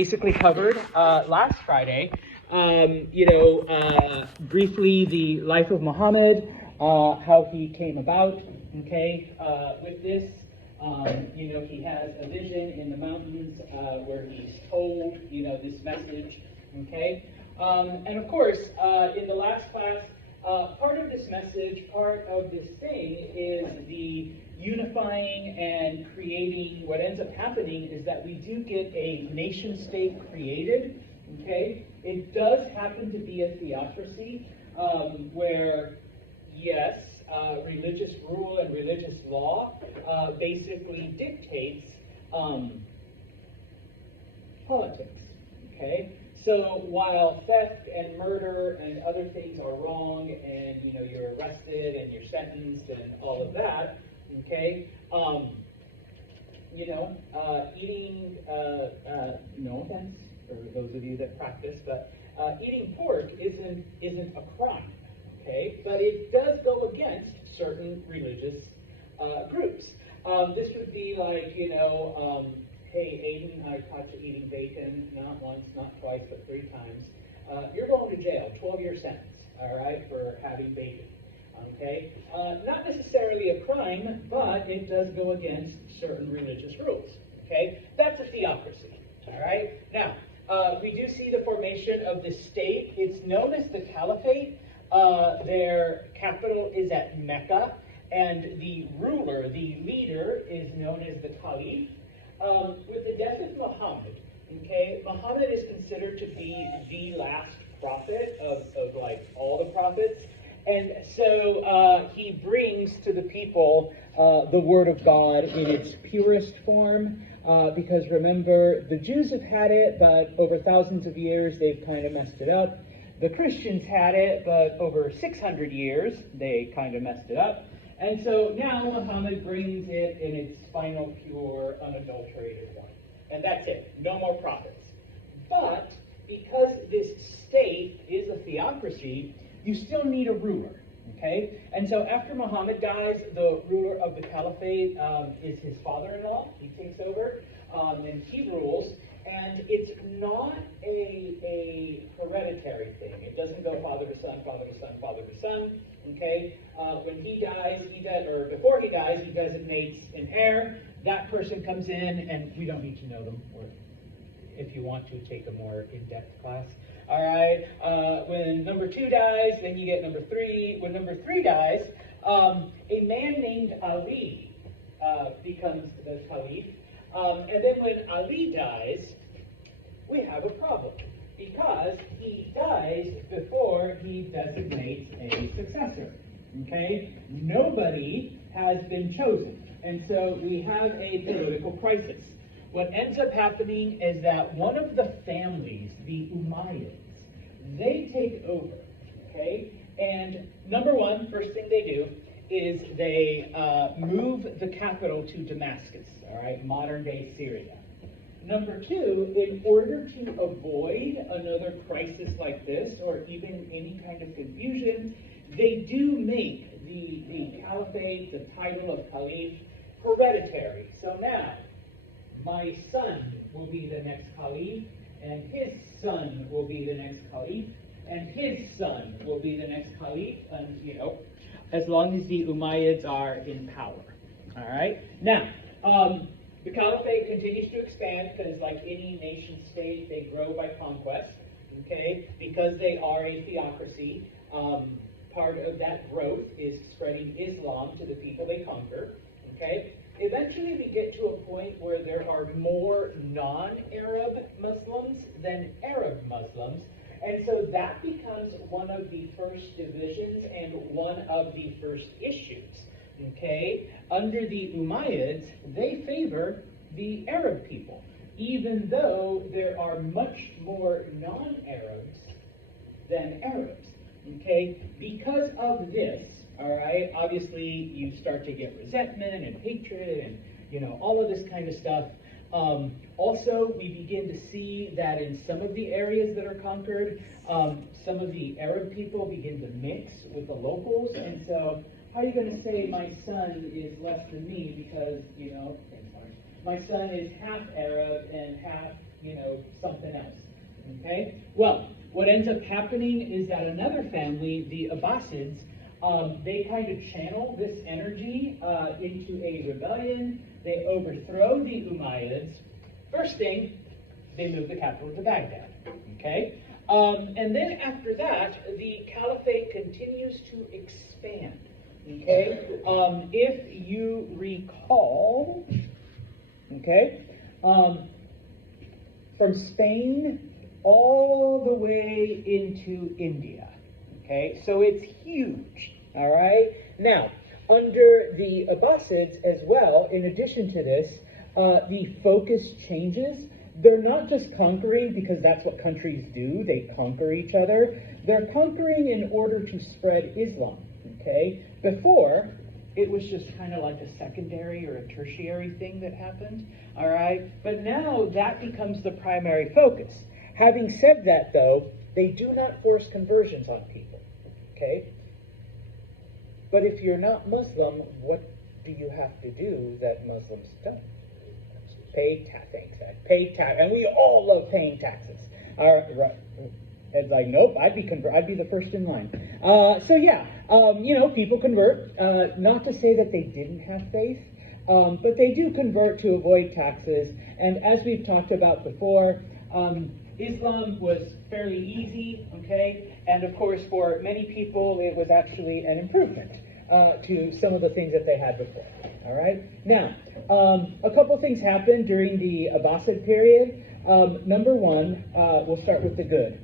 Basically covered last Friday, briefly the life of Muhammad, how he came about, okay, with this. He has a vision in the mountains where he's told, this message, okay. And of course, in the last class, part of this message, part of this thing is the unifying and creating. What ends up happening is that we do get a nation state created, okay? It does happen to be a theocracy where, yes, religious rule and religious law basically dictates politics, okay? So while theft and murder and other things are wrong, and you're arrested and you're sentenced and all of that, okay, eating no offense for those of you that practice, but eating pork isn't a crime, okay, but it does go against certain religious groups. This would be like hey, Aiden, I caught you eating bacon, not once, not twice, but 3 times. You're going to jail, 12-year sentence, all right, for having bacon, okay? Not necessarily a crime, but it does go against certain religious rules, okay? That's a theocracy, all right? Now, we do see the formation of the state. It's known as the Caliphate. Their capital is at Mecca, and the ruler, the leader, is known as the Caliph. With the death of Muhammad, okay, Muhammad is considered to be the last prophet of like all the prophets, and so he brings to the people the word of God in its purest form, because remember, the Jews have had it, but over thousands of years they've kind of messed it up. The Christians had it, but over 600 years they kind of messed it up. And so now Muhammad brings it in its final, pure, unadulterated form. And that's it. No more prophets. But because this state is a theocracy, you still need a ruler. Okay? And so after Muhammad dies, the ruler of the caliphate is his father-in-law. He takes over and he rules. And it's not a hereditary thing. It doesn't go father to son, father to son, father to son. Okay? When he dies, or before he dies, he designates an heir. That person comes in, and we don't need to know them, or if you want to, take a more in-depth class. All right? When number 2 dies, then you get number 3. When number 3 dies, a man named Ali becomes the caliph. And then when Ali dies, we have a problem, because he dies before he designates a successor. Okay? Nobody has been chosen. And so we have a political crisis. What ends up happening is that one of the families, the Umayyads, they take over. Okay? And number 1, first thing they do is they move the capital to Damascus, all right, modern-day Syria. Number 2, in order to avoid another crisis like this, or even any kind of confusion, they do make the caliphate, the title of caliph, hereditary. So now, my son will be the next caliph, and his son will be the next caliph, and his son will be the next caliph, and as long as the Umayyads are in power. All right? Now, the caliphate continues to expand because, like any nation state, they grow by conquest, okay? Because they are a theocracy, part of that growth is spreading Islam to the people they conquer, okay? Eventually, we get to a point where there are more non-Arab Muslims than Arab Muslims, and so that becomes one of the first divisions and one of the first issues. Okay? Under the Umayyads, they favor the Arab people, even though there are much more non-Arabs than Arabs. Okay? Because of this, all right, obviously you start to get resentment and hatred and, all of this kind of stuff. Also, we begin to see that in some of the areas that are conquered, some of the Arab people begin to mix with the locals, and so how are you going to say my son is less than me because, my son is half Arab and half something else. Okay? Well, what ends up happening is that another family, the Abbasids, they kind of channel this energy into a rebellion. They overthrow the Umayyads. First thing, they move the capital to Baghdad. Okay? And then after that, the caliphate continues to expand. Okay? If you recall, okay, from Spain all the way into India. Okay, so it's huge. All right. Now, under the Abbasids as well, in addition to this, the focus changes. They're not just conquering because that's what countries do. They conquer each other. They're conquering in order to spread Islam. Okay. Before, it was just kind of like a secondary or a tertiary thing that happened. All right. But now that becomes the primary focus. Having said that, though, they do not force conversions on people, okay? But if you're not Muslim, what do you have to do that Muslims don't? Pay tax, and we all love paying taxes. All right. It's like, nope, I'd be the first in line. So yeah, people convert. Not to say that they didn't have faith, but they do convert to avoid taxes. And as we've talked about before, Islam was fairly easy, okay? And of course, for many people, it was actually an improvement to some of the things that they had before, all right? Now, a couple things happened during the Abbasid period. Number one, we'll start with the good.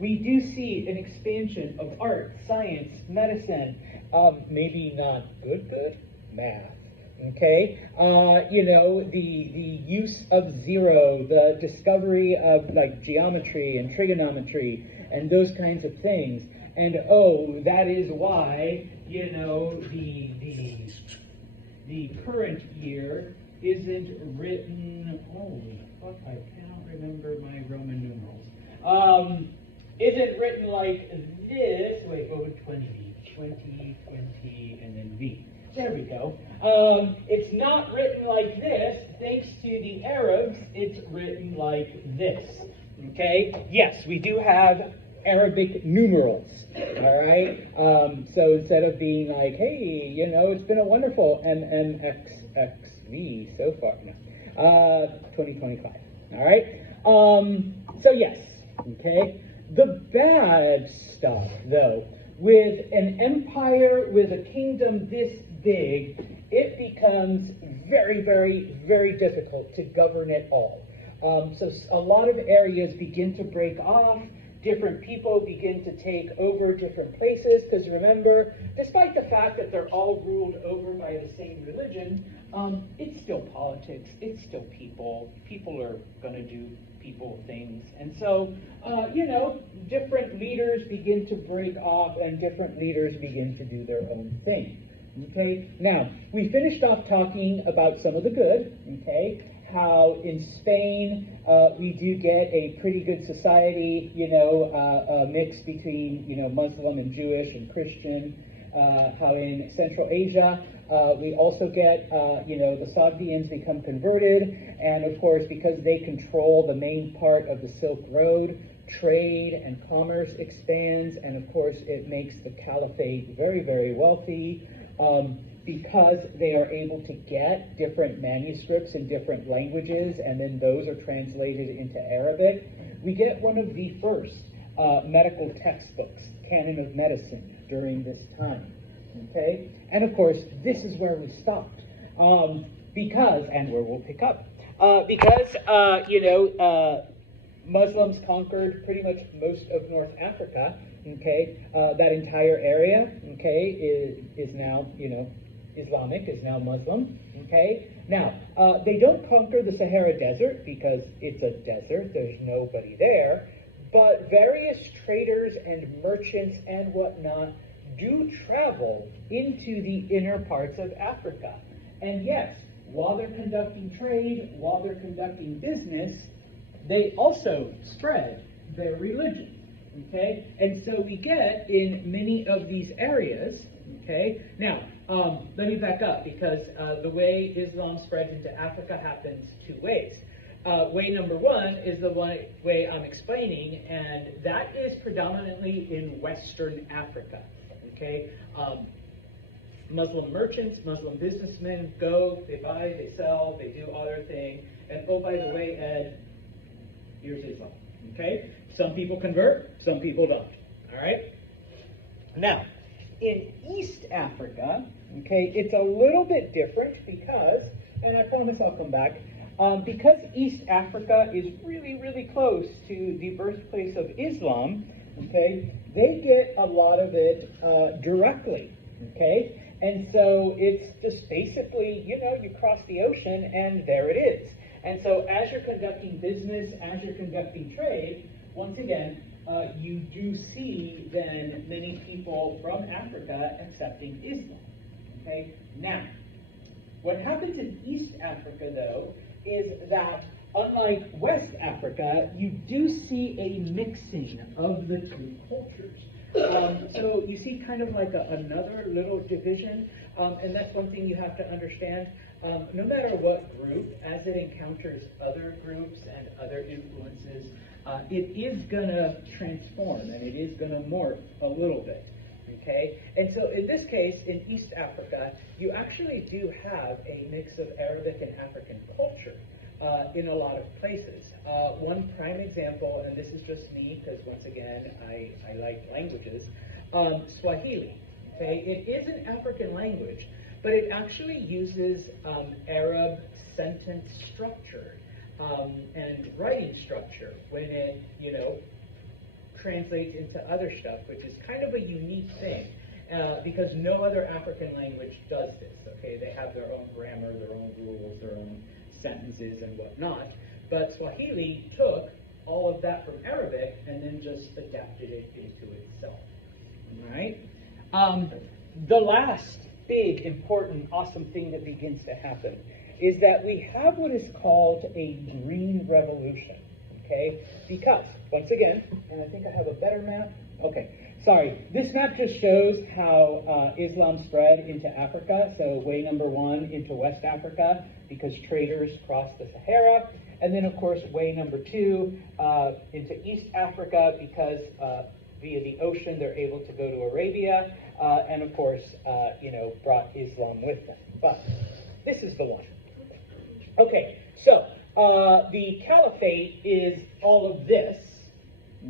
We do see an expansion of art, science, medicine, maybe not good, math. Okay, the use of zero, the discovery of like geometry and trigonometry and those kinds of things, and that is why the current year isn't written. Holy fuck! I cannot remember my Roman numerals. Isn't written like this. Wait, what would 20 be? 20, and then V. There we go. It's not written like this. Thanks to the Arabs, it's written like this. Okay? Yes, we do have Arabic numerals. All right? So instead of being like, hey, it's been a wonderful MMXXV so far. No. 2025. All right? So yes. Okay? The bad stuff, though, with an empire, with a kingdom this big, it becomes very, very, very difficult to govern it all. So a lot of areas begin to break off. Different people begin to take over different places, because remember, despite the fact that they're all ruled over by the same religion, it's still politics, it's still people. People are going to do people things. And so, different leaders begin to break off and different leaders begin to do their own thing. Okay, now, we finished off talking about some of the good, okay, how in Spain we do get a pretty good society, a mix between, Muslim and Jewish and Christian, how in Central Asia we also get, the Sogdians become converted, and of course, because they control the main part of the Silk Road, trade and commerce expands, and of course, it makes the caliphate very, very wealthy. Because they are able to get different manuscripts in different languages, and then those are translated into Arabic, we get one of the first medical textbooks, Canon of Medicine, during this time. Okay? And of course, this is where we stopped. And where we'll pick up. Muslims conquered pretty much most of North Africa. Okay, that entire area, okay, is now, Islamic, is now Muslim. Okay, now, they don't conquer the Sahara Desert because it's a desert, there's nobody there, but various traders and merchants and whatnot do travel into the inner parts of Africa. And yes, while they're conducting trade, while they're conducting business, they also spread their religion. Okay, and so we get in many of these areas, okay, now, let me back up, because the way Islam spreads into Africa happens two ways. way number one is the way I'm explaining, and that is predominantly in Western Africa. Okay, Muslim merchants, Muslim businessmen go, they buy, they sell, they do all their thing, and oh, by the way, Ed, here's Islam. Okay, some people convert, some people don't. All right. Now, in East Africa, okay, it's a little bit different because, and I promise I'll come back, because East Africa is really, really close to the birthplace of Islam, okay, they get a lot of it directly, okay? And so it's just basically, you know, you cross the ocean and there it is. And so as you're conducting business, as you're conducting trade, once again, you do see then many people from Africa accepting Islam. Okay? Now, what happens in East Africa, though, is that unlike West Africa, you do see a mixing of the two cultures. So you see kind of like another little division, and that's one thing you have to understand. No matter what group, as it encounters other groups and other influences, it is going to transform and it is going to morph a little bit. Okay? And so in this case, in East Africa, you actually do have a mix of Arabic and African culture in a lot of places. One prime example, and this is just me because once again, I like languages, Swahili. Okay? It is an African language, but it actually uses Arab sentence structure and writing structure when it, you know, translates into other stuff, which is kind of a unique thing because no other African language does this. Okay, they have their own grammar, their own rules, their own sentences and whatnot. But Swahili took all of that from Arabic and then just adapted it into itself. All right. The last big, important, awesome thing that begins to happen is that we have what is called a green revolution, okay? Because, once again, and I think I have a better map. Okay, sorry. This map just shows how Islam spread into Africa. So way number one into West Africa because traders crossed the Sahara. And then, of course, way number two into East Africa because via the ocean they're able to go to Arabia. And, of course, you know, brought Islam with them. But this is the one. Okay, so the caliphate is all of this,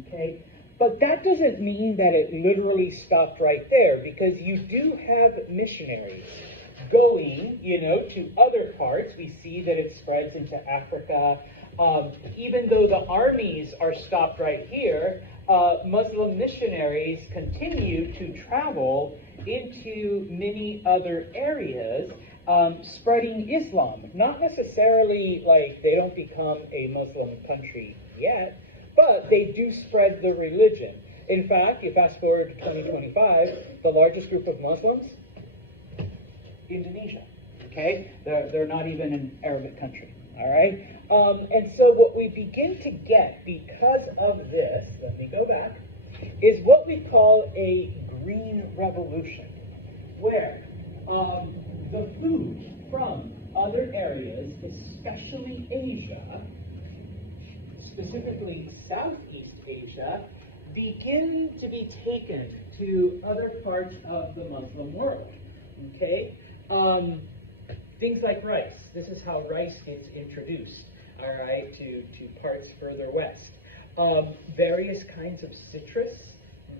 okay? But that doesn't mean that it literally stopped right there, because you do have missionaries going, you know, to other parts. We see that it spreads into Africa. Even though the armies are stopped right here, Muslim missionaries continue to travel into many other areas, spreading Islam. Not necessarily like they don't become a Muslim country yet, but they do spread the religion. In fact, you fast forward to 2025, the largest group of Muslims, Indonesia. Okay? They're not even an Arabic country. All right? And so what we begin to get because of this, let me go back, is what we call a green revolution, where the food from other areas, especially Asia, specifically Southeast Asia, begin to be taken to other parts of the Muslim world. Okay? Things like rice. This is how rice gets introduced, all right, to parts further west. Various kinds of citrus,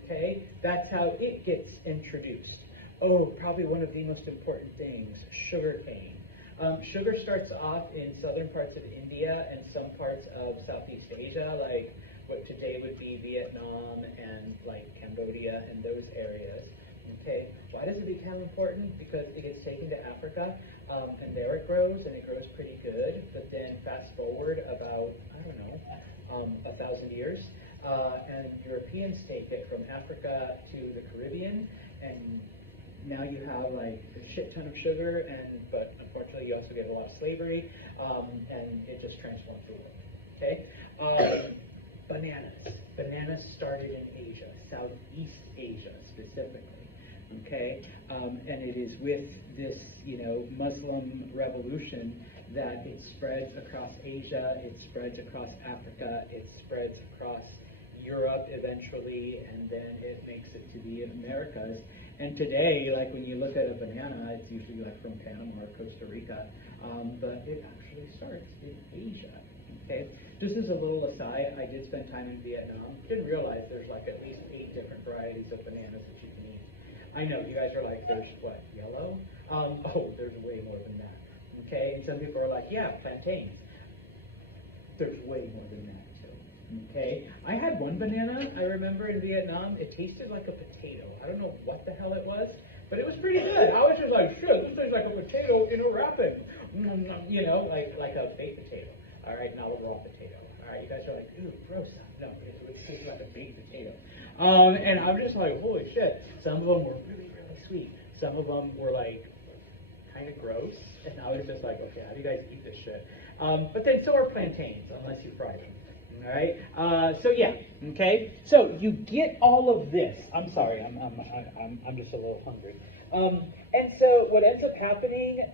okay? That's how it gets introduced. Oh, probably one of the most important things, sugar cane. Sugar starts off in southern parts of India and some parts of Southeast Asia, like what today would be Vietnam and like Cambodia and those areas. Okay, why does it become important? Because it gets taken to Africa, and there it grows, and it grows pretty good. But then fast forward about, I don't know, 1,000 years, and Europeans take it from Africa to the Caribbean, and now you have like a shit ton of sugar, but unfortunately you also get a lot of slavery, and it just transforms the world. Okay, bananas. Bananas started in Asia, Southeast Asia specifically. Okay, and it is with this, you know, Muslim revolution that it spreads across Asia, it spreads across Africa, it spreads across Europe eventually, and then it makes it to the Americas. And today, like when you look at a banana, it's usually like from Panama or Costa Rica, but it actually starts in Asia. Okay. Just as a little aside, I did spend time in Vietnam. Didn't realize there's like at least 8 different varieties of bananas that you can eat. I know you guys are like, there's what, yellow? Oh, there's way more than that. Okay, and some people are like, yeah, plantains. There's way more than that too. Okay, I had one banana I remember in Vietnam. It tasted like a potato. I don't know what the hell it was, but it was pretty good. I was just like, shit, this tastes like a potato in a wrapping. You know, like a baked potato. All right, not a raw potato. All right, you guys are like, ooh, gross. No, it tastes like a baked potato. And I'm just like, holy shit. Some of them were really, really sweet. Some of them were like kind of gross. And I was just like, okay, how do you guys eat this shit? But then so are plantains, unless you fry them. All right. So yeah. Okay. So you get all of this. I'm sorry. I'm just a little hungry. And so what ends up happening?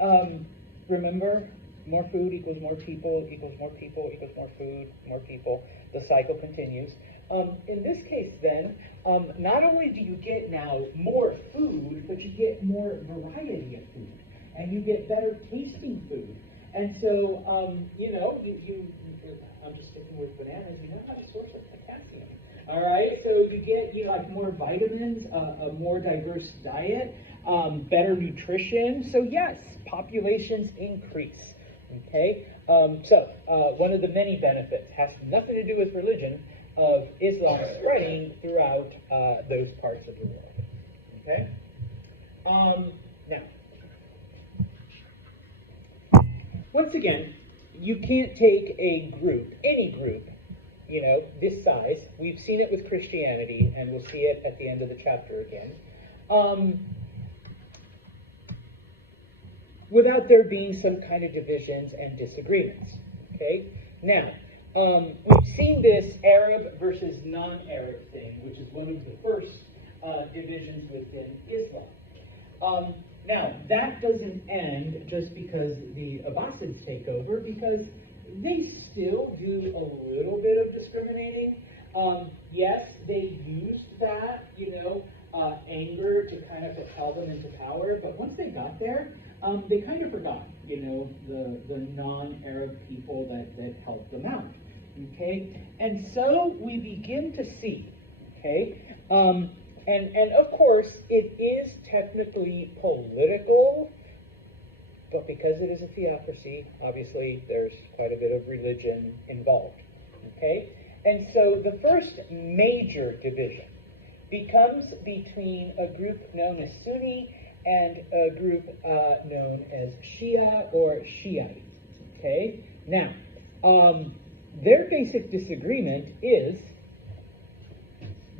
Remember, more food equals more people equals more people equals more food, more people. The cycle continues. In this case, then, not only do you get now more food, but you get more variety of food, and you get better tasting food. And so, you know, I'm just sticking with bananas. You know how to source of potassium. All right, so you get like more vitamins, a more diverse diet, better nutrition. So yes, populations increase. Okay, so one of the many benefits has nothing to do with religion of Islam spreading throughout those parts of the world. Okay, now, once again, you can't take a group, any group, you know, this size. We've seen it with Christianity, and we'll see it at the end of the chapter again. Without there being some kind of divisions and disagreements. Okay? Now, we've seen this Arab versus non-Arab thing, which is one of the first divisions within Islam. Now, that doesn't end just because the Abbasids take over, because they still do a little bit of discriminating. Yes, they used that, you know, anger to kind of propel them into power, but once they got there, they kind of forgot, you know, the non-Arab people that helped them out, okay? And so we begin to see, okay? And of course, it is technically political, but because it is a theocracy, obviously there's quite a bit of religion involved, okay? And so the first major division becomes between a group known as Sunni and a group known as Shia or Shiites, okay? Now, their basic disagreement is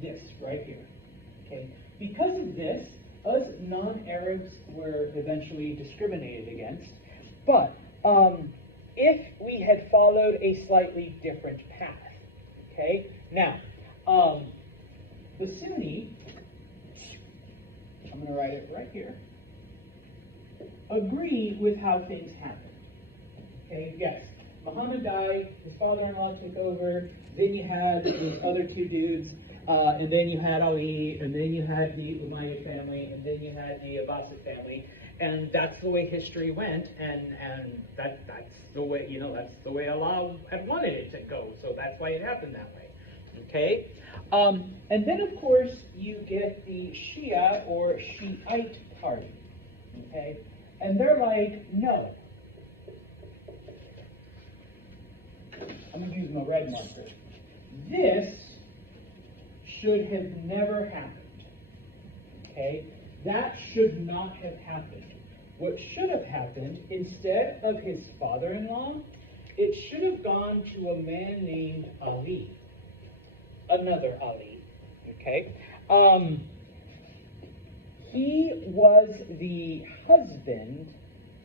this right here, okay? Because of this, us non-Arabs were eventually discriminated against, but if we had followed a slightly different path, okay? Now, the Sunni, I'm going to write it right here, agree with how things happened. Okay, yes. Muhammad died, his father-in-law took over, then you had these other two dudes, and then you had Ali, and then you had the Umayyad family, and then you had the Abbasid family, and that's the way history went, and that's the way, you know, that's the way Allah had wanted it to go, so that's why it happened that way. Okay? And then, of course, you get the Shia or Shiite party. Okay? And they're like, no. I'm going to use my red marker. This should have never happened. Okay? That should not have happened. What should have happened, instead of his father-in-law, it should have gone to a man named Ali. Another Ali, okay? He was the husband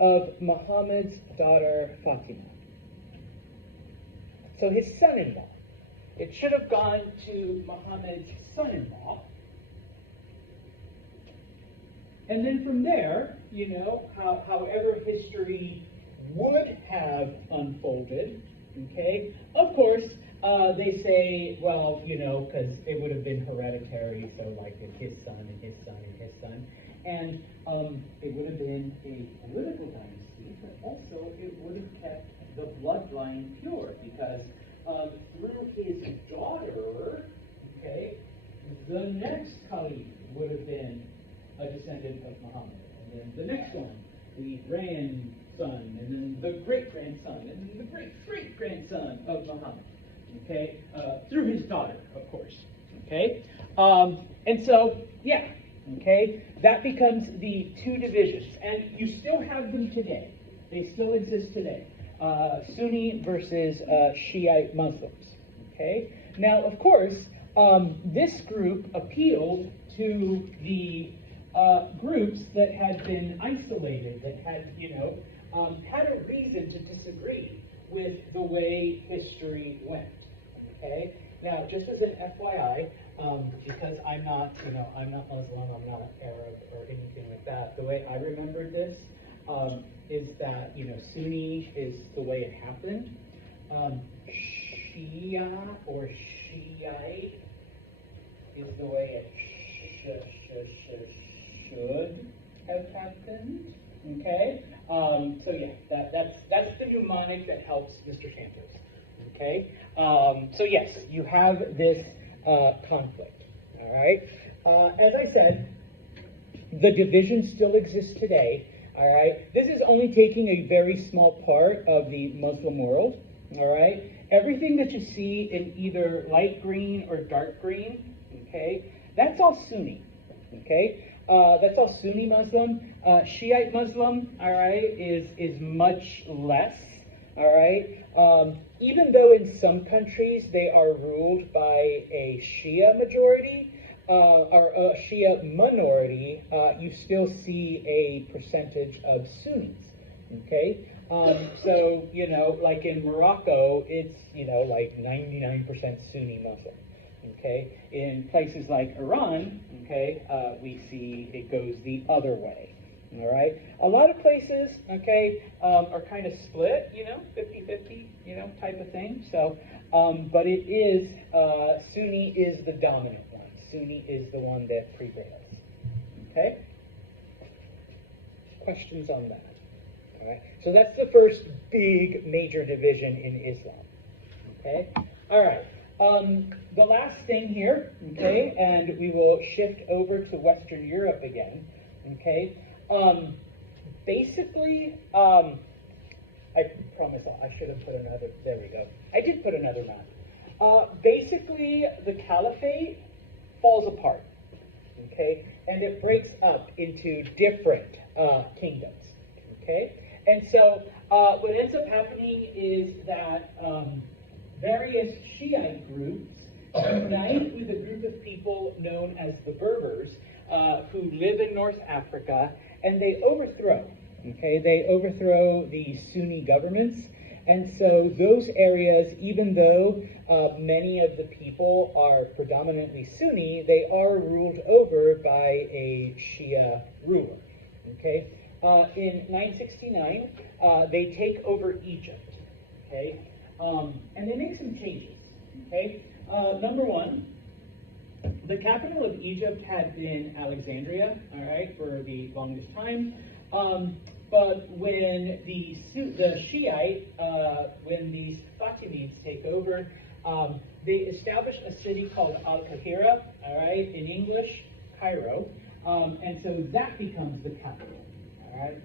of Muhammad's daughter Fatima. So his son-in-law. It should have gone to Muhammad's son-in-law. And then from there, you know, however history would have unfolded, okay? Of course, they say, well, you know, because it would have been hereditary, so like if his son and his son and his son, and it would have been a political dynasty, but also it would have kept the bloodline pure, because through his daughter, okay, the next Caliph would have been a descendant of Muhammad, and then the next one, the grandson, and then the great-grandson, and then the great-great-grandson of Muhammad, okay, through his daughter, of course, okay, and so, yeah, okay, that becomes the two divisions, and you still have them today. They still exist today. Sunni versus Shiite Muslims, okay? Now, of course, this group appealed to the groups that had been isolated, that had, you know, had a reason to disagree with the way history went, okay? Now, just as an FYI, because I'm not, you know, I'm not Muslim, I'm not Arab or anything like that, the way I remembered this is that, you know, Sunni is the way it happened. Shia or Shiite is the way it should have happened. Okay? So yeah, that's the mnemonic that helps Mr. Santos. Okay? So yes, you have this conflict. All right? As I said, the division still exists today. All right? This is only taking a very small part of the Muslim world. All right? Everything that you see in either light green or dark green, okay, that's all Sunni. Okay? That's all Sunni Muslim. Shiite Muslim, all right, is much less. All right? Even though in some countries they are ruled by a Shia majority, or a Shia minority, you still see a percentage of Sunnis, okay? So, you know, like in Morocco, it's, you know, like 99% Sunni Muslim, okay? In places like Iran, okay, we see it goes the other way, all right? A lot of places, okay, are kind of split, you know, 50-50, you know, type of thing. So, but it is, Sunni is the dominant one. Sunni is the one that prevails. Okay? Questions on that? All right. So that's the first big major division in Islam. Okay? All right. The last thing here, okay, and we will shift over to Western Europe again. Okay? Basically, I promise I should have put another, there we go. I did put another map. Basically, the caliphate falls apart, okay? And it breaks up into different kingdoms, okay? And so what ends up happening is that various Shiite groups unite with a group of people known as the Berbers who live in North Africa, and they overthrow, okay? They overthrow the Sunni governments. And so those areas, even though many of the people are predominantly Sunni, they are ruled over by a Shia ruler. Okay? In 969, they take over Egypt. Okay? And they make some changes. Okay? Number one, the capital of Egypt had been Alexandria, all right, for the longest time. But when the Shiite, when these Fatimids take over, they establish a city called Al-Qahira, all right, in English, Cairo, and so that becomes the capital, all right.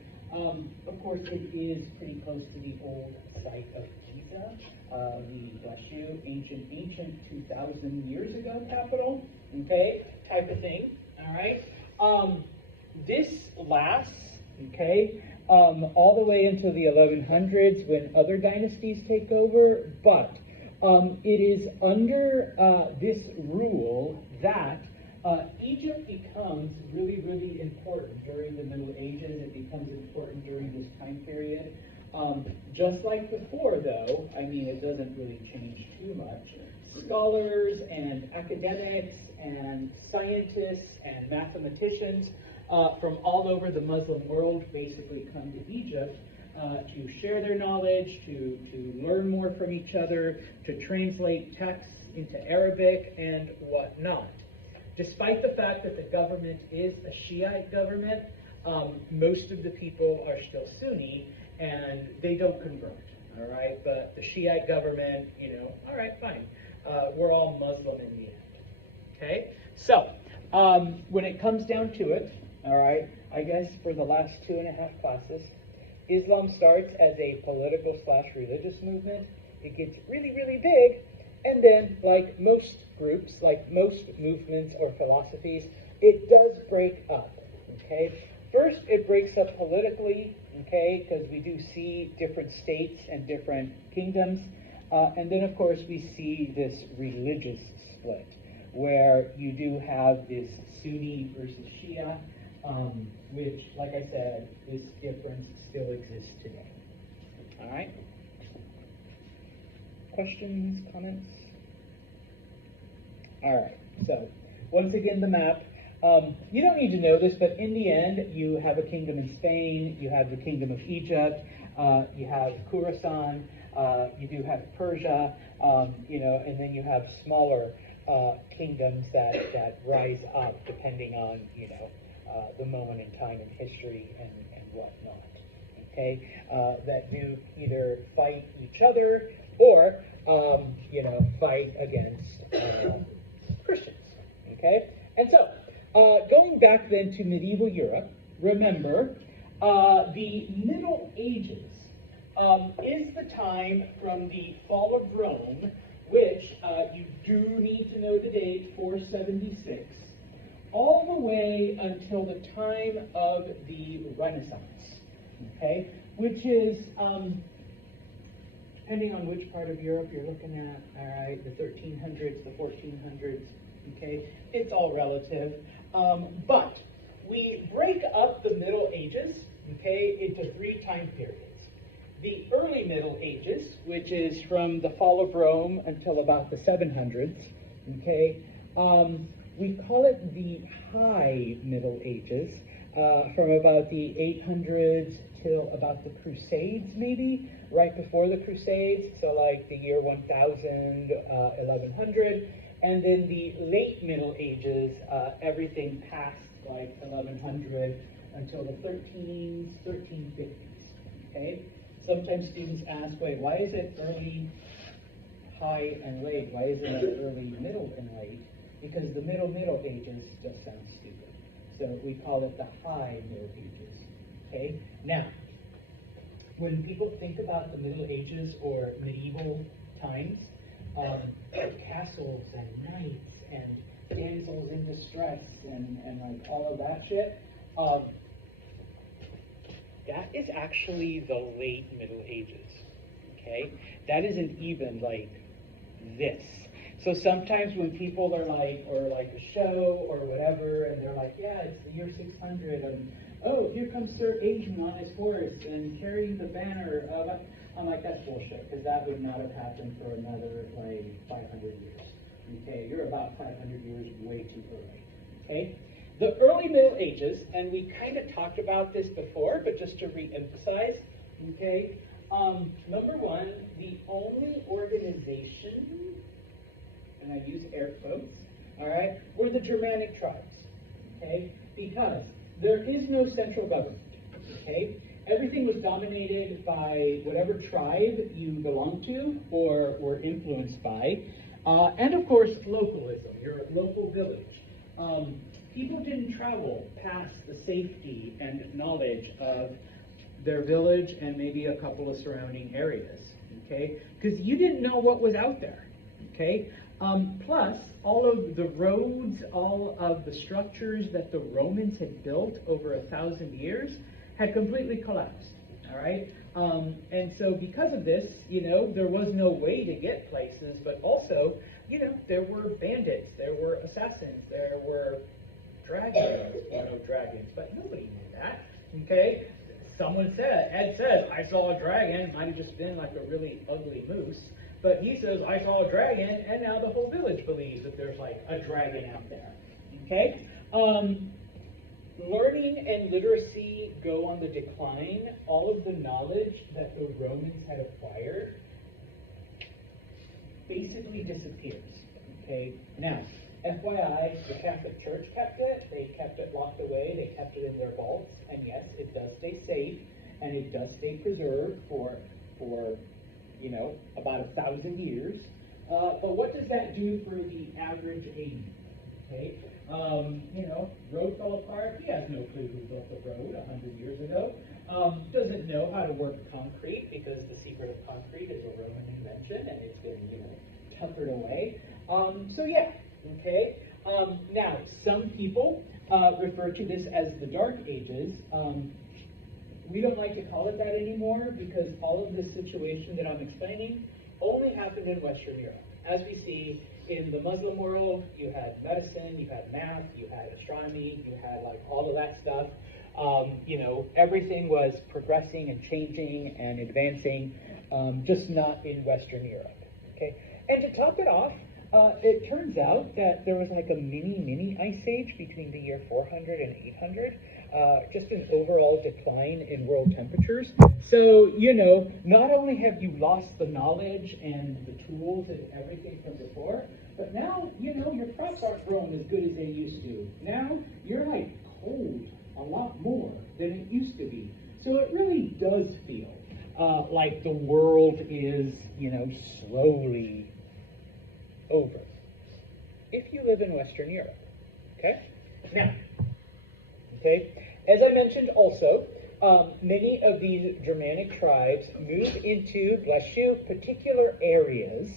Of course, it is pretty close to the old site of Giza, the, bless you, ancient 2,000 years ago capital, okay, type of thing, all right. This lasts, okay, all the way until the 1100s when other dynasties take over, but it is under this rule that Egypt becomes really, really important during the Middle Ages. It becomes important during this time period. Just like before, though, I mean, it doesn't really change too much. Scholars and academics and scientists and mathematicians from all over the Muslim world basically come to Egypt to share their knowledge, to learn more from each other, to translate texts into Arabic and whatnot. Despite the fact that the government is a Shiite government, most of the people are still Sunni, and they don't convert, all right? But the Shiite government, all right, fine. We're all Muslim in the end, okay? So, when it comes down to it, all right, I guess for the last 2.5 classes, Islam starts as a political/religious movement. It gets really, really big, and then, like most groups, like most movements or philosophies, it does break up, okay? First, it breaks up politically, okay, because we do see different states and different kingdoms. And then, of course, we see this religious split, where you do have this Sunni versus Shia, which, like I said, this difference still exists today. All right? Questions, comments? All right, so once again, the map. You don't need to know this, but in the end, you have a kingdom in Spain, you have the kingdom of Egypt, you have Khorasan, you do have Persia, and then you have smaller kingdoms that rise up depending on, the moment in time in history and whatnot, okay? That do either fight each other or, fight against Christians, okay? And so, going back then to medieval Europe, remember, the Middle Ages is the time from the fall of Rome, which you do need to know the date, 476, all the way until the time of the Renaissance, okay? Which is, depending on which part of Europe you're looking at, all right, the 1300s, the 1400s, okay? It's all relative. But we break up the Middle Ages, okay, into 3 time periods. The early Middle Ages, which is from the fall of Rome until about the 700s, okay, we call it the High Middle Ages, from about the 800s till about the Crusades, maybe, right before the Crusades, so like the year 1000, 1100, and then the late Middle Ages, everything past like 1100 until the 1350s, okay? Sometimes students ask, wait, why is it early, high, and late? Why isn't it early, middle, and late? Because the Middle Ages just sounds stupid. So we call it the High Middle Ages, okay? Now, when people think about the Middle Ages or medieval times, castles and knights and damsels in distress and like all of that shit, that is actually the late Middle Ages, okay? That isn't even like this. So sometimes when people are like, or like a show or whatever, and they're like, yeah, it's the year 600, and oh, here comes Sir Adrian on his horse and carrying the banner of, I'm like, that's bullshit, because that would not have happened for another, like, 500 years. Okay, you're about 500 years way too early. Okay? The early Middle Ages, and we kind of talked about this before, but just to re-emphasize, okay, number one, the only organization, and I use air quotes, all right, were the Germanic tribes, okay, because there is no central government, okay? Everything was dominated by whatever tribe you belonged to or were influenced by. And of course, localism, your local village. People didn't travel past the safety and knowledge of their village and maybe a couple of surrounding areas, okay? Because you didn't know what was out there, okay? Plus, all of the roads, all of the structures that the Romans had built over 1,000 years had completely collapsed, all right? And so because of this, there was no way to get places, but also, there were bandits, there were assassins, there were dragons, dragons, but nobody knew that, okay? Ed says, I saw a dragon, might have just been like a really ugly moose, but he says, I saw a dragon, and now the whole village believes that there's like a dragon out there, okay? learning and literacy go on the decline. All of the knowledge that the Romans had acquired basically disappears. Okay, now, FYI, the Catholic Church kept it. They kept it locked away. They kept it in their vaults. And yes, it does stay safe, and it does stay preserved for about 1,000 years. But what does that do for the average age? Okay, road fell apart. He has no clue who built the road 100 years ago. Doesn't know how to work concrete, because the secret of concrete is a Roman invention, and it's been, tuckered away. So yeah, okay. Now, some people refer to this as the Dark Ages. We don't like to call it that anymore, because all of this situation that I'm explaining only happened in Western Europe. As we see in the Muslim world, you had medicine, you had math, you had astronomy, you had all of that stuff. Everything was progressing and changing and advancing, just not in Western Europe. Okay, and to top it off, it turns out that there was a mini ice age between the year 400 and 800. Just an overall decline in world temperatures. So, not only have you lost the knowledge and the tools and everything from before, but now, your crops aren't growing as good as they used to. Now, you're cold a lot more than it used to be. So it really does feel like the world is, slowly over. If you live in Western Europe, okay? Now, okay, as I mentioned also, many of these Germanic tribes move into, bless you, particular areas,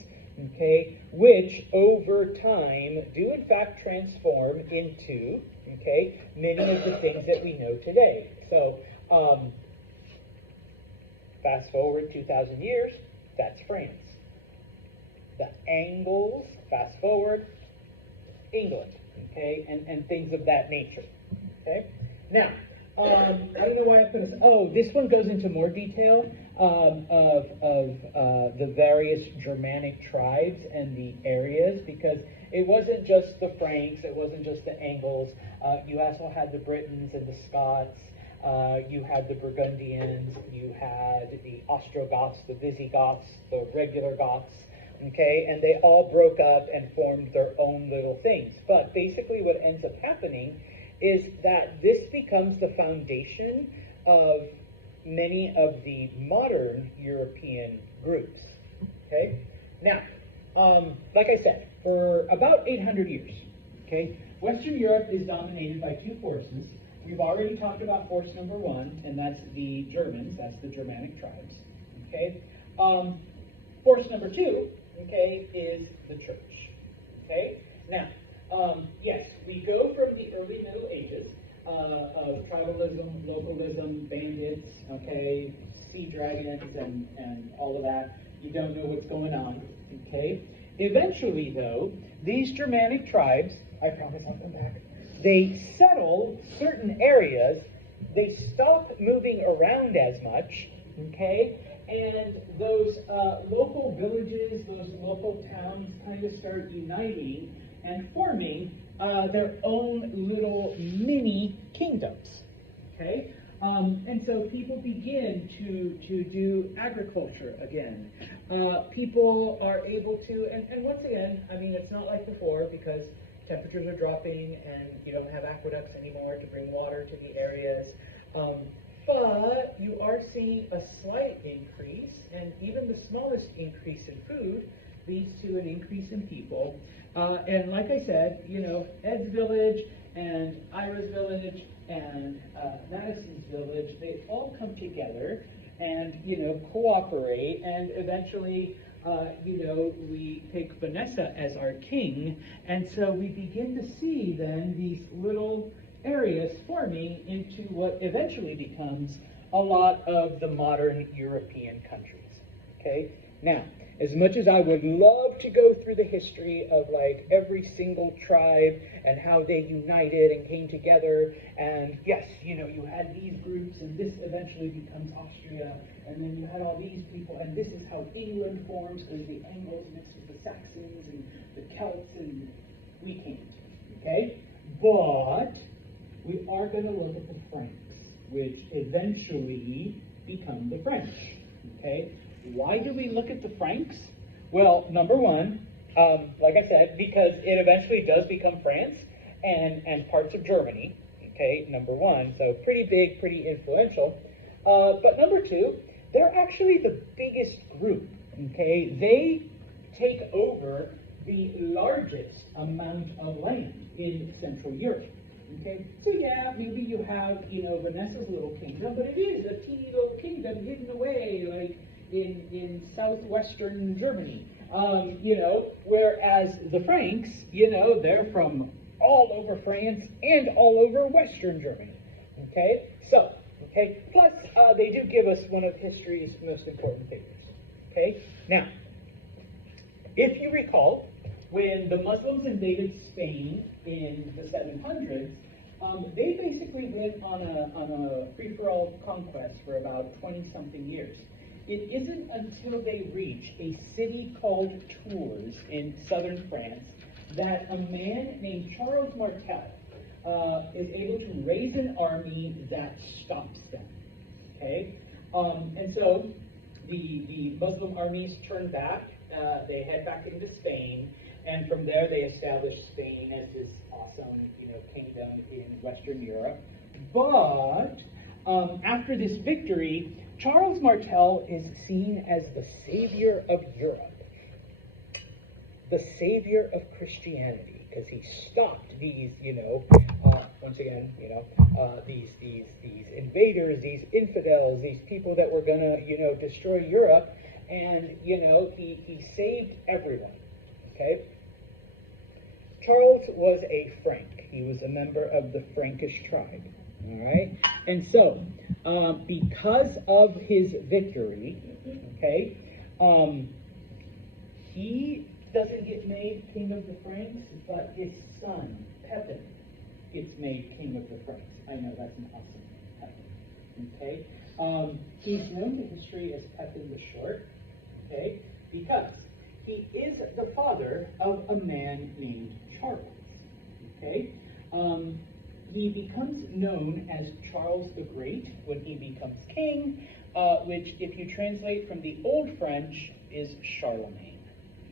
okay, which over time do in fact transform into, okay, many of the things that we know today. So, fast forward 2,000 years, that's France. The Angles, fast forward, England, okay, and things of that nature, okay? Now, I don't know why I put this. Oh, this one goes into more detail of the various Germanic tribes and the areas, because it wasn't just the Franks, it wasn't just the Angles. You also had the Britons and the Scots. You had the Burgundians. You had the Ostrogoths, the Visigoths, the regular Goths. Okay, and they all broke up and formed their own little things. But basically what ends up happening is that this becomes the foundation of many of the modern European groups. Okay? Now, like I said, for about 800 years, okay, Western Europe is dominated by two forces. We've already talked about force number one, and that's the Germans, that's the Germanic tribes. Okay? Force number two, okay, is the church. Okay? Now, yes, we go from the early Middle Ages of tribalism, localism, bandits, okay, sea dragons, and all of that. You don't know what's going on, okay? Eventually, though, these Germanic tribes, I promise I'll come back, they settle certain areas, they stop moving around as much, okay? And those local villages, those local towns kind of start uniting and forming their own little mini kingdoms, okay? And so people begin to do agriculture again. People are able to, and once again, I mean, it's not like before, because temperatures are dropping and you don't have aqueducts anymore to bring water to the areas. But you are seeing a slight increase, and even the smallest increase in food leads to an increase in people. And like I said, Ed's village and Ira's village and Madison's village, they all come together and, cooperate, and eventually, we pick Vanessa as our king, and so we begin to see then these little areas forming into what eventually becomes a lot of the modern European countries, okay? Now, as much as I would love to go through the history of every single tribe and how they united and came together, and yes, you had these groups and this eventually becomes Austria, and then you had all these people, and this is how England forms, because the Angles mixed with the Saxons and the Celts, and we can't, okay? But we are going to look at the Franks, which eventually become the French. Okay? Why do we look at the Franks? Well, number one, like I said, because it eventually does become France and parts of Germany. Okay, number one, so pretty big, pretty influential. But number two, they're actually the biggest group. Okay, they take over the largest amount of land in Central Europe. Okay, so yeah, maybe you have, Vanessa's little kingdom, but it is a teeny little kingdom hidden away, like in southwestern Germany. Whereas the Franks, they're from all over France and all over Western Germany. Okay, plus they do give us one of history's most important figures. Okay, now, if you recall, when the Muslims invaded Spain in the 700s, they basically went on a free-for-all conquest for about 20-something years. It isn't until they reach a city called Tours in southern France that a man named Charles Martel is able to raise an army that stops them. Okay, and so the Muslim armies turn back. They head back into Spain, and from there they establish Spain as this awesome, kingdom in Western Europe. But after this victory, Charles Martel is seen as the savior of Europe, the savior of Christianity, because he stopped these, once again, these invaders, these infidels, these people that were going to, destroy Europe, and, he saved everyone, okay? Charles was a Frank. He was a member of the Frankish tribe, all right? And so, because of his victory, okay, he doesn't get made king of the Franks, but his son, Pepin, gets made king of the Franks. I know, that's an awesome name, Pepin. Okay? He's known to history as Pepin the Short, okay, because he is the father of a man named Charles, okay? He becomes known as Charles the Great when he becomes king, which, if you translate from the Old French, is Charlemagne,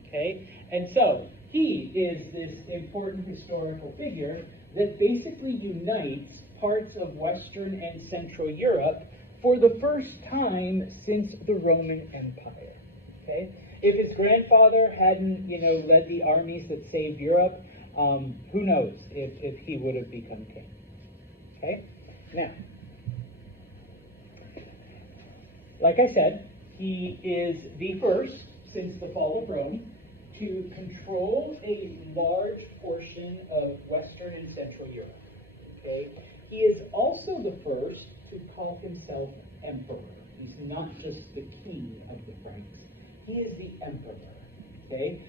okay? And so, he is this important historical figure that basically unites parts of Western and Central Europe for the first time since the Roman Empire, okay? If his grandfather hadn't, led the armies that saved Europe, who knows if he would have become king, okay? Now, like I said, he is the first, since the fall of Rome, to control a large portion of Western and Central Europe, okay? He is also the first to call himself emperor. He's not just the king of the Franks. He is the emperor, okay?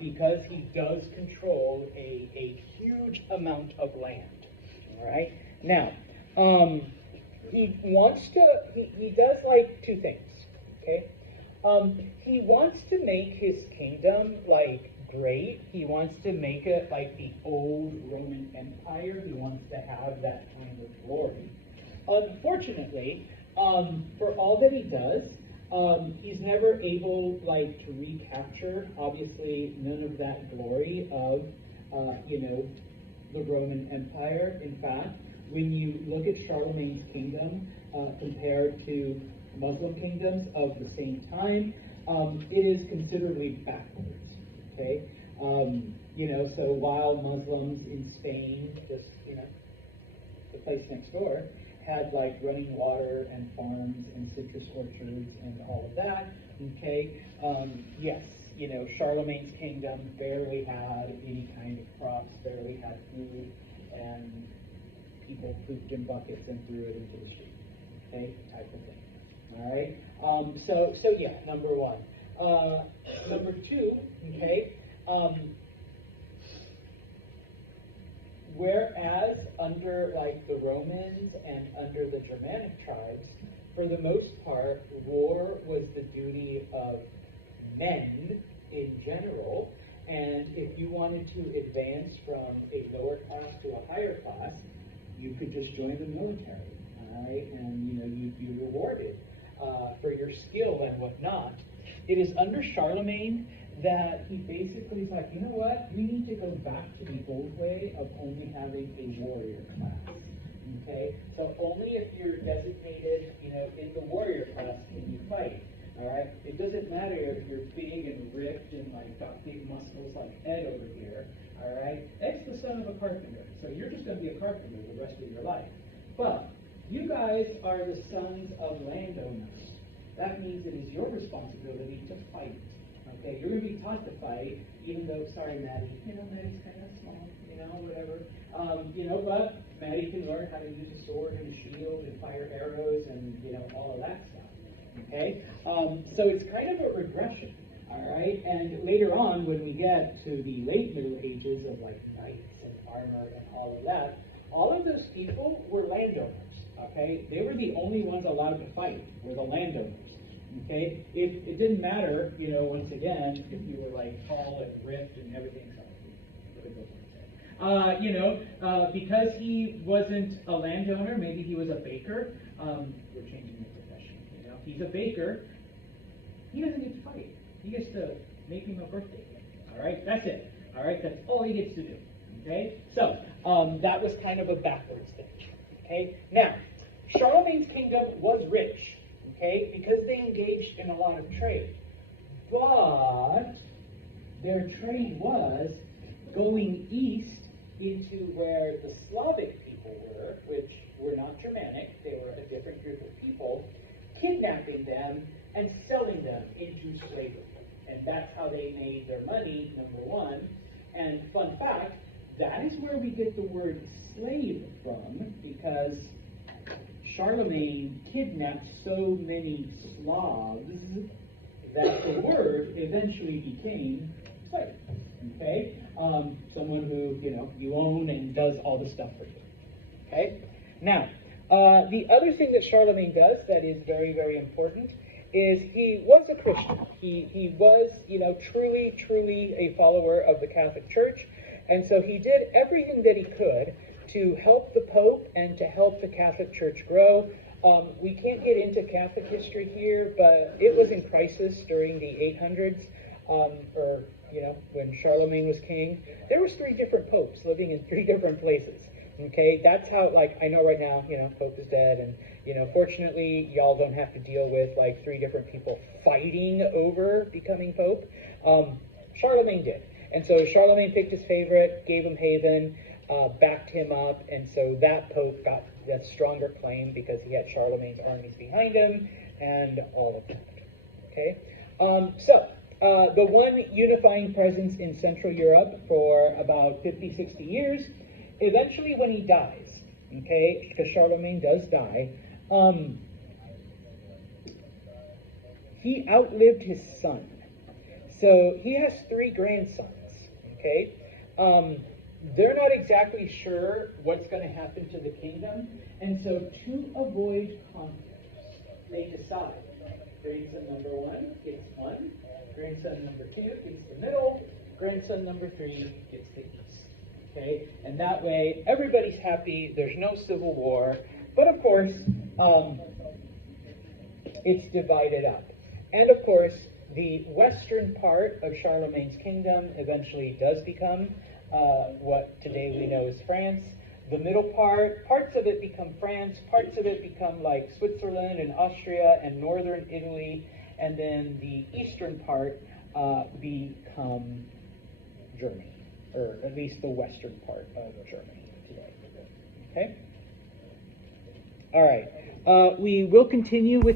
Because he does control a huge amount of land, all right? Now, he does like two things, okay? He wants to make his kingdom, great. He wants to make it like the old Roman Empire. He wants to have that kind of glory. Unfortunately, for all that he does, he's never able, to recapture, obviously, none of that glory of, the Roman Empire. In fact, when you look at Charlemagne's kingdom compared to Muslim kingdoms of the same time, it is considerably backwards, okay? So while Muslims in Spain, just, the place next door, had running water and farms and citrus orchards and all of that, okay? Yes, Charlemagne's kingdom barely had any kind of crops, barely had food, and people pooped in buckets and threw it into the street, okay? Type of thing. All right. So yeah, number one. Number two, okay. Whereas under the Romans and under the Germanic tribes, for the most part, war was the duty of men in general, and if you wanted to advance from a lower class to a higher class, you could just join the military, all right, and you'd be rewarded for your skill and whatnot. It is under Charlemagne that he basically is like, you know what, we need to go back to the old way of only having a warrior class. Okay, so only if you're designated, in the warrior class can you fight. All right, it doesn't matter if you're big and ripped and like got big muscles like Ed over here. All right, Ed's the son of a carpenter, so you're just going to be a carpenter the rest of your life. But you guys are the sons of landowners. That means it is your responsibility to fight. Okay, you're going to be taught to fight, even though, sorry, Maddie, Maddie's kind of small, whatever. But Maddie can learn how to use a sword and a shield and fire arrows and, all of that stuff. Okay, so it's kind of a regression, all right? And later on, when we get to the late Middle Ages of like knights and armor and all of those people were landowners, okay? They were the only ones allowed to fight, were the landowners. Okay, it didn't matter, once again, if you were like tall and ripped and everything. Because he wasn't a landowner, maybe he was a baker. We're changing the profession. He's a baker. He doesn't get to fight. He gets to make him a birthday cake. All right, that's it. All right, that's all he gets to do. Okay, so that was kind of a backwards thing. Okay, now Charlemagne's kingdom was rich. Okay, because they engaged in a lot of trade. But their trade was going east into where the Slavic people were, which were not Germanic, they were a different group of people, kidnapping them and selling them into slavery. And that's how they made their money, number one. And fun fact, that is where we get the word slave from, because Charlemagne kidnapped so many Slavs that the word eventually became slave. Okay? Someone who, you own and does all the stuff for you. Okay? Now, the other thing that Charlemagne does that is very, very important is he was a Christian. He was, truly a follower of the Catholic Church. And so he did everything that he could to help the Pope and to help the Catholic Church grow. We can't get into Catholic history here, but it was in crisis during the 800s, when Charlemagne was king. There was 3 different popes living in 3 different places. Okay, that's how, I know right now, Pope is dead, and, fortunately, y'all don't have to deal with, 3 different people fighting over becoming Pope. Charlemagne did. And so Charlemagne picked his favorite, gave him haven, backed him up, and so that Pope got that stronger claim because he had Charlemagne's armies behind him and all of that. Okay? The one unifying presence in Central Europe for about 50, 60 years, eventually when he dies, okay, because Charlemagne does die, he outlived his son. So he has 3 grandsons, okay? They're not exactly sure what's going to happen to the kingdom, and so to avoid conflicts, they decide grandson number 1 gets 1, grandson number 2 gets the middle, grandson number 3 gets the east. Okay, and that way everybody's happy. There's no civil war, but of course, it's divided up. And of course, the western part of Charlemagne's kingdom eventually does become what today we know as France. The middle parts of it become France, parts of it become like Switzerland and Austria and northern Italy, and then the eastern part become Germany, or at least the western part of Germany today. Okay? All right. We will continue with